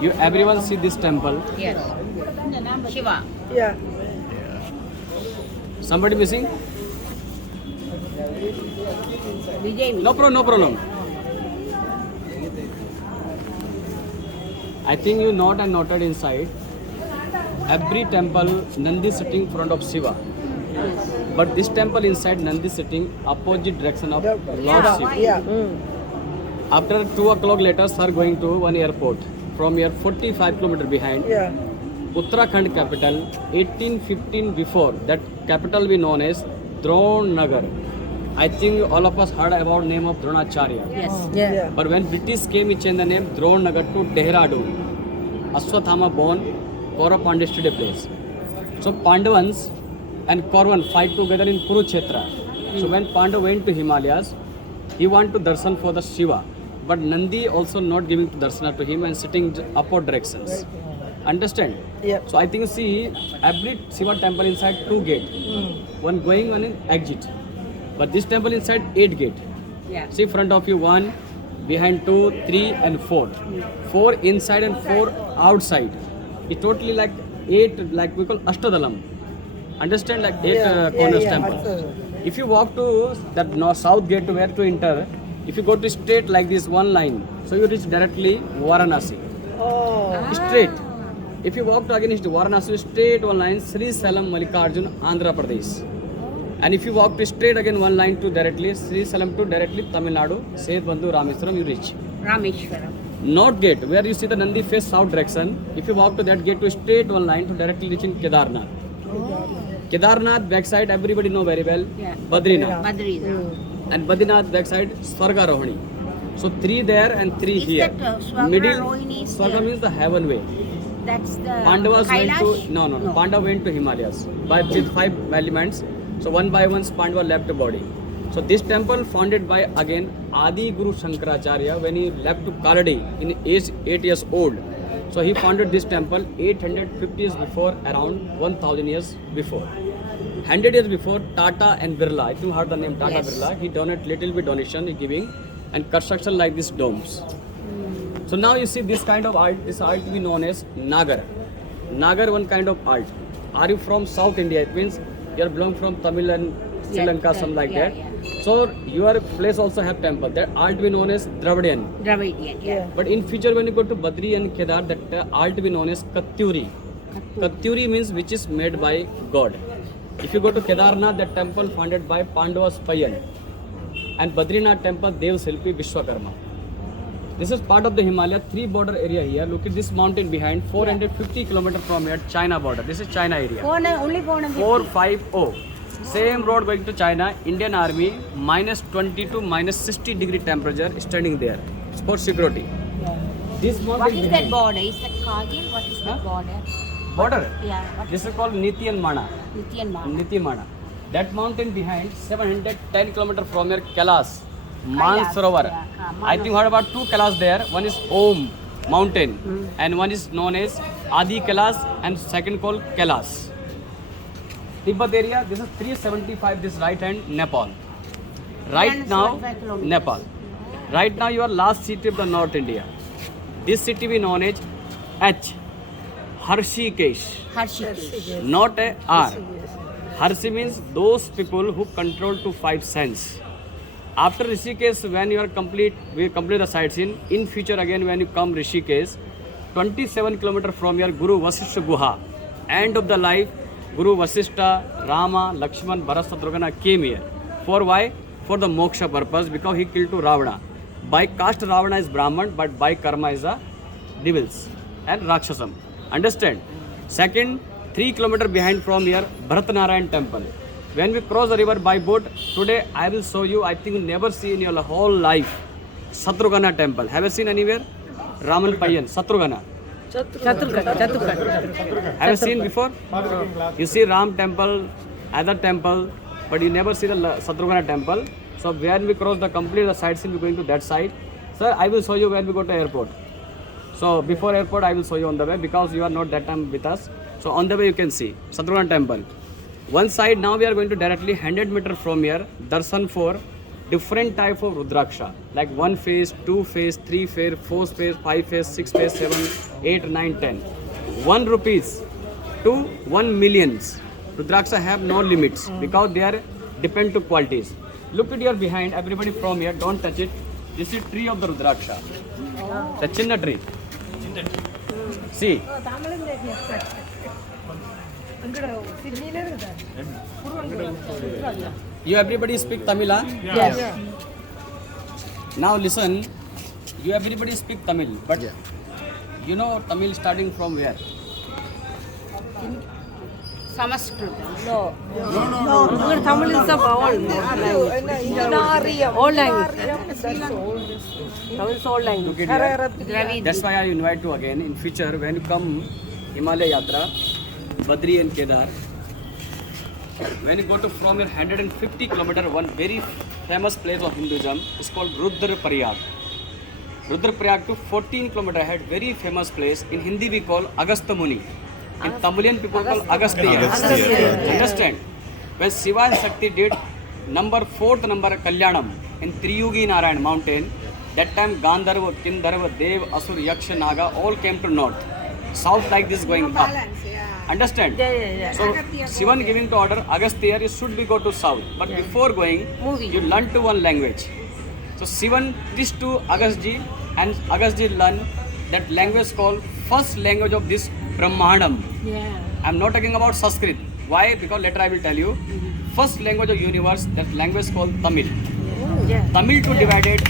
You everyone see this temple. Yes. Shiva. Yeah. Somebody missing? Vijay. No problem, no problem. I think you not and noted inside. Every temple, Nandi sitting in front of Shiva. But this temple inside, Nandi sitting opposite direction of Lord Shiva. Yeah. After 2 o'clock later, sir going to one airport. From here, 45 kilometers behind. Yeah. Uttarakhand capital, 1815 before. That capital we known as Nagar. I think all of us heard about name of Dronacharya. Yes. Yeah. But when British came, he changed the name Nagar to Dehradun. Ashwathama born, Kaurav Pandya studied place. So Pandavans and Kauravan fight together in Kurukshetra. So when Pandav went to Himalayas, he want to darshan for the Shiva. But Nandi also not giving darshana to him and sitting upward directions. Understand? Yeah. So I think see every Shiva temple inside 2 gate. One going, one in exit. But this temple inside 8 gate. Yeah. See front of you 1, behind 2, 3 and 4. 4 inside and 4 outside. It totally like 8, like we call Ashtadalam. Understand, like 8 corners temple. If you walk to that south gate to where to enter, if you go to straight like this one line, so you reach directly Varanasi. Oh. Straight. If you walk to again to Varanasi, straight one line, Sri Salam Mallikarjun, Andhra Pradesh. And if you walk to straight again one line to directly Sri Salam to directly Tamil Nadu, Setbandhu Rameswaram, you reach. Rameshwaram. North gate, where you see the Nandi face south direction. If you walk to that gate to straight one line to directly reach in Kedarnath. Kedarnath backside, everybody know very well. Yeah. Badrinath. Badrinath. And Badrinath backside, Swargarohini. So 3 there and 3 Is here. that, Swargarohini Middle, is Swarga there? means the heaven way. That's the Pandavas went Kailash? to, no. Pandav went to Himalayas by with 5 elements. So one by one Pandava left the body. So this temple founded by again Adi Guru Shankaracharya when he left to Kaladi in age 8 years old. So he founded this temple 850 years before, around 1000 years before. 100 years before, Tata and Birla, I think you heard the name Tata Yes. Birla, he donated little bit donation, he giving and construction like these domes. So now you see this kind of art, this art we known as Nagar. Nagar one kind of art. Are you from South India? It means you are belong from Tamil and Sri Lanka, something like that. So your place also have temple. That art we known as Dravidian. Dravidian, yeah. But in future when you go to Badri and Kedar, that art we known as Katyuri. Katyuri means which is made by God. If you go to Kedarnath, that temple founded by Pandavas Payan. And Badrinath temple, Dev Silpi Vishwakarma. This is part of the Himalaya, 3 border area here. Look at this mountain behind, 450 kilometers from here, China border. This is China area. Only 450. Same road going to China, Indian Army, minus 20 to minus 60 degree temperature standing there. It's for security. This mountain What is that behind- border? Is that Kargil? What is that border? border? Yeah. What This is called Niti and Mana. Nityan Mana. Niti Mana. That mountain behind, 710 kilometers from here, Kailash, Mansarovar. Yeah, I think heard about 2 Kailash there. One is Om mountain and one is known as Adi Kailash and second called Kailash. Tibet area, this is 375, this right hand, Nepal. Right now, 375 kilometers. Nepal. Right now, your last city of the North India. This city we known as H. Harshikesh. Harshikesh. Not a R. Harshi means those people who control to 5 senses. After Rishikesh, when you are we complete the sightseeing. In future again, when you come Rishikesh, 27 kilometers from your Guru Vasishtha Guha, end of the life, Guru Vasishtha, Rama, Lakshman, Bharat, Shatrugna came here. For why? For the moksha purpose, because he killed to Ravana. By caste Ravana is Brahman, but by karma is the devils and Rakshasam. Understand? Second, 3 kilometers behind from here, Bharatnarayan temple. When we cross the river by boat, today I will show you, I think you never see in your whole life, Shatrugna temple. Have you seen anywhere? Raman Payan, Shatrugna. Have you seen before? You see Ram temple, other temple, but you never see the Shatrugna temple. So when we cross the complete the sightseeing, we are going to that side. Sir, I will show you when we go to airport. So before airport, I will show you on the way because you are not that time with us. So on the way you can see Shatrugna temple. One side now we are going to directly 100 meters from here, darshan for different type of Rudraksha, like 1 phase, 2 phase, 3 phase, 4 phase, 5 phase, 6 phase, 7, 8, 9, 10. 1 rupees to 1 millions. Rudraksha have no limits because they are depend to qualities. Look at your behind, everybody from here, don't touch it. This is tree of the Rudraksha. The chinna tree. See. You everybody speak Tamil, huh? Yes. Now listen, you everybody speak Tamil, but you know Tamil starting from where? Sanskritam. No. Tamil is the old language. Tamil is old language. Look at here. That's why I invite you again in future when you come Himalaya Yatra, Badri and Kedar. When you go to from your 150 kilometer, one very famous place of Hinduism is called Rudraprayag. Rudraprayag to 14 kilometer ahead, very famous place. In Hindi we call Agastya Muni. In Tamilian people call Agastya. Understand? When Shiva and Shakti did fourth number Kalyanam in Triyugi Narayan mountain, that time Gandharva, Kindharva, Dev, Asur, Yaksha, Naga all came to north. South like this going up. Understand? Yeah. So Shivan giving to order Agastya, you should be go to south. But before going, you learn to one language. So Shivan this to Agastji and Agastji learn that language called first language of this Brahmanam. Yeah. I am not talking about Sanskrit. Why? Because later I will tell you. First language of universe, that language called Tamil. Tamil to divided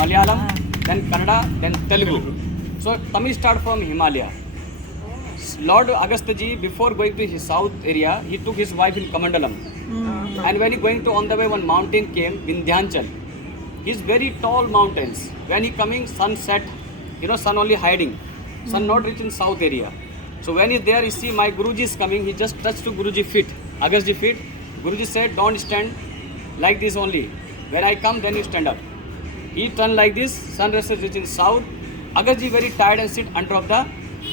Malayalam, then Kannada, then Telugu. So Tamil start from Himalaya. Lord Agastya ji, before going to his south area, he took his wife in Kamandalam. And when he going to on the way, one mountain came, Vindhyanchal. His very tall mountains. When he coming, sun set, sun only hiding. Sun not reach in south area. So when he's there, he see my Guruji is coming, he just touched to Guruji feet, Agastya feet. Guruji said, don't stand like this only. When I come, then you stand up. He turned like this, sun reach in south. Agastya very tired and sit under of the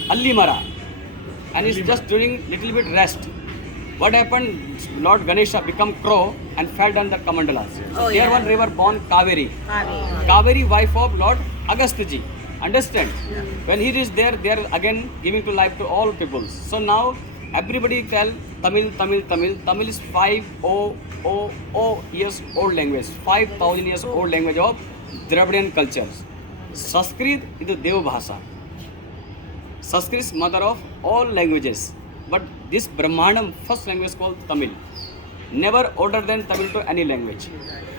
Alli Mara. And he's just doing little bit rest. What happened? Lord Ganesha become crow and fell down the Kamandalas. There one river born Kaveri. Kaveri wife of Lord Agastya ji. Understand? When he is there, they are again giving to life to all peoples. So now everybody tell Tamil. Tamil is 5,000 years old language. 5,000 years old language of Dravidian cultures. Sanskrit is the Deva Bhasha. Sanskrit is mother of all languages. But this Brahmanam, first language called Tamil. Never older than Tamil to any language.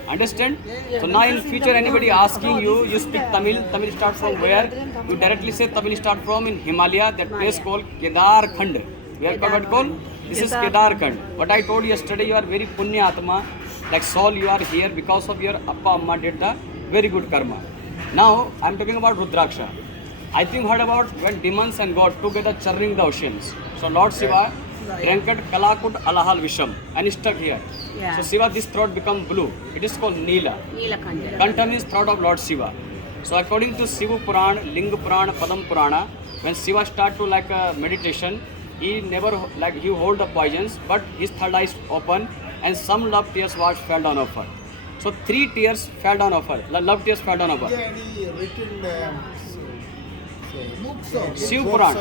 Understand? So now in future anybody asking you, you speak Tamil, Tamil start from where? You directly say Tamil start from in Himalaya, that place called Kedar Khand. Where what called? This is Kedar Khand. What I told yesterday, you are very Punya Atma. Like Saul, you are here because of your Appa Amma did the very good karma. Now I am talking about Rudraksha. I think heard about when demons and God together churning the oceans. So Lord Shiva drank Kalakut Alahal Visham and he stuck here. Yeah. So Shiva, this throat become blue. It is called Neela. Neelakanta. Kanta means throat of Lord Shiva. So according to Shiva Puran, Linga Purana, Padam Purana, when Shiva start to like a meditation, he never like he hold the poisons, but his third eye is open and some love tears was fell down of her. So 3 tears fell down of her. Love tears fell down of her. Any written books or Shiv Puran,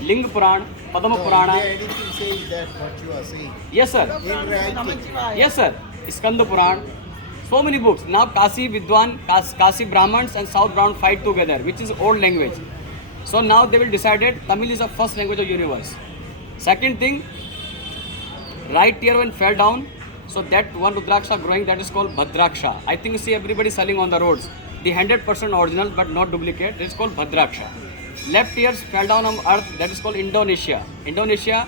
Linga Puran, Padma Purana. anything says that what you are saying. Yes sir. In reality, Yes sir. Skanda Puran. So many books. Now Kasi Vidwan, Kasi Brahmins and South Brahmin fight together, which is old language. So now they will decided Tamil is the first language of universe. Second thing, right ear when fell down, so that one Rudraksha growing, that is called Bhadraksha. I think you see everybody selling on the roads. The 100% original but not duplicate, that is called Bhadraksha. Left ears fell down on earth, that is called Indonesia. Indonesia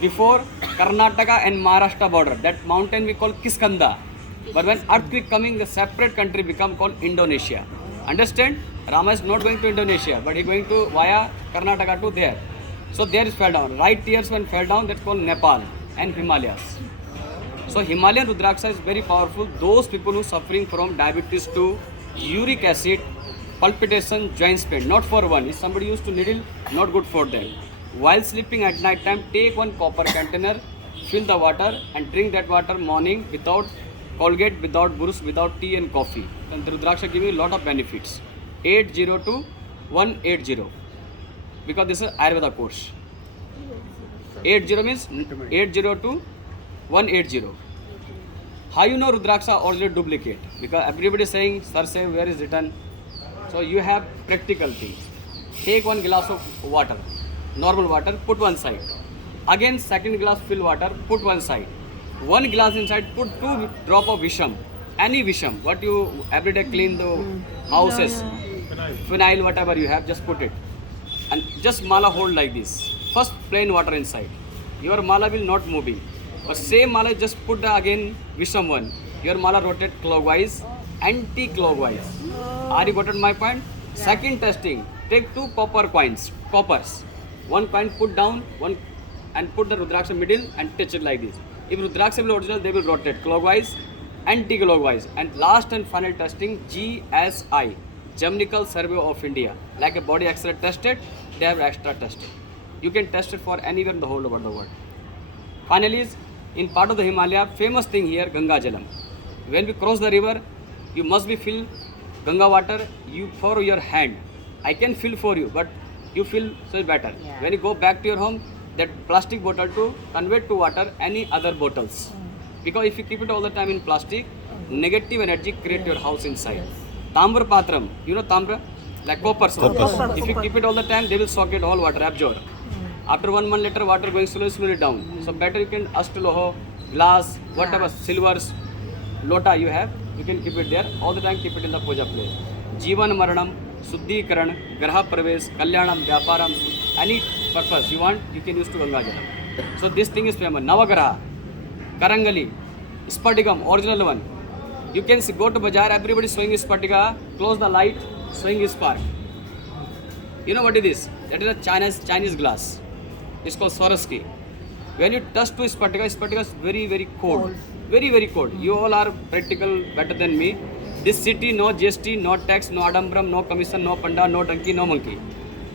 before Karnataka and Maharashtra border, that mountain we call Kiskanda. But when earthquake coming, the separate country become called Indonesia. Understand? Rama is not going to Indonesia, but he going to via Karnataka to there. So there is fell down. Right ears when fell down, that's called Nepal and Himalayas. So Himalayan Rudraksha is very powerful. Those people who suffering from diabetes to uric acid, palpitation, joint pain, not for one. If somebody used to needle, not good for them. While sleeping at night time, take one copper container, fill the water and drink that water morning without Colgate without Burus, without tea and coffee. And the Rudraksha giving a lot of benefits. 80 to 180. Because this is Ayurveda course. 80 means 80 to 180. How you know Rudraksha original duplicate? Because everybody is saying, sir, say where is written. So you have practical things. Take one glass of water, normal water, put one side. Again second glass fill water, put one side. One glass inside, put 2 drop of Visham. Any Visham, what you everyday clean the houses, phenyl, whatever you have, just put it. And just mala hold like this. First plain water inside. Your mala will not moving. But same mala just put the again Visham one. Your mala rotate clockwise, anti-clockwise. Are you got at my point? Second testing. Take 2 coppers. One coin put down, one and put the Rudraksha middle and touch it like this. If Rudraksha will original, they will rotate clockwise, anti-clockwise. And last and final testing, GSI, Geological Survey of India. Like a body X-ray tested, they have extra tested. You can test it for anywhere in the whole over the world. Finally, is in part of the Himalaya, famous thing here, Ganga Jalam. When we cross the river, you must be fill Ganga water for your hand. I can fill for you, but you feel so better. Yeah. When you go back to your home, that plastic bottle to convert to water any other bottles. Because if you keep it all the time in plastic, negative energy create your house inside. Tambra patram, you know tambra? Like copper. If you keep it all the time, they will soak it all water, absorb. After 1 month later, water going slowly down. So better you can astaloho, glass, whatever, silvers, lota you have, you can keep it there. All the time keep it in the puja place. Jivan Maranam, Suddhikaran, Graha Pravesh, Kalyanam, Vyaparam, any purpose you want, you can use to Ganga Jalam. So this thing is famous. Navagraha, Karangali, Spatigam, original one. You can see, go to Bazaar, everybody showing Spatika, close the light, showing spark. You know what it is? That is a Chinese glass. It's called Swarovski. When you touch to Spatika is very cold. Very cold. You all are practical better than me. This city, no GST, no tax, no adambram, no commission, no panda, no donkey, no monkey.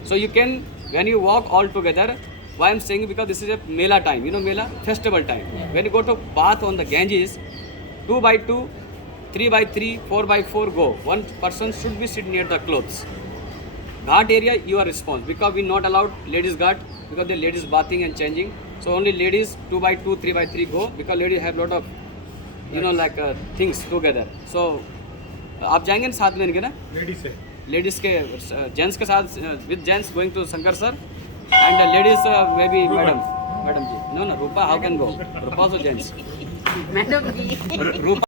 So you can, when you walk all together, why I'm saying, because this is a Mela time, you know Mela? Festival time. When you go to bath on the Ganges, 2 by 2, 3 by 3, 4 by 4 go. One person should be sitting near the clothes. Ghat area, you are responsible, because we not allowed ladies ghat, because the ladies bathing and changing. So only ladies 2 by 2, 3 by 3 go, because ladies have lot of, you know, like things together. So आप जाएंगे ना साथ में इनके ना ladies के gents के साथ with gents going to Shankar sir and ladies may be madam ji no Rupa how can go Rupa also gents madam ji Rupa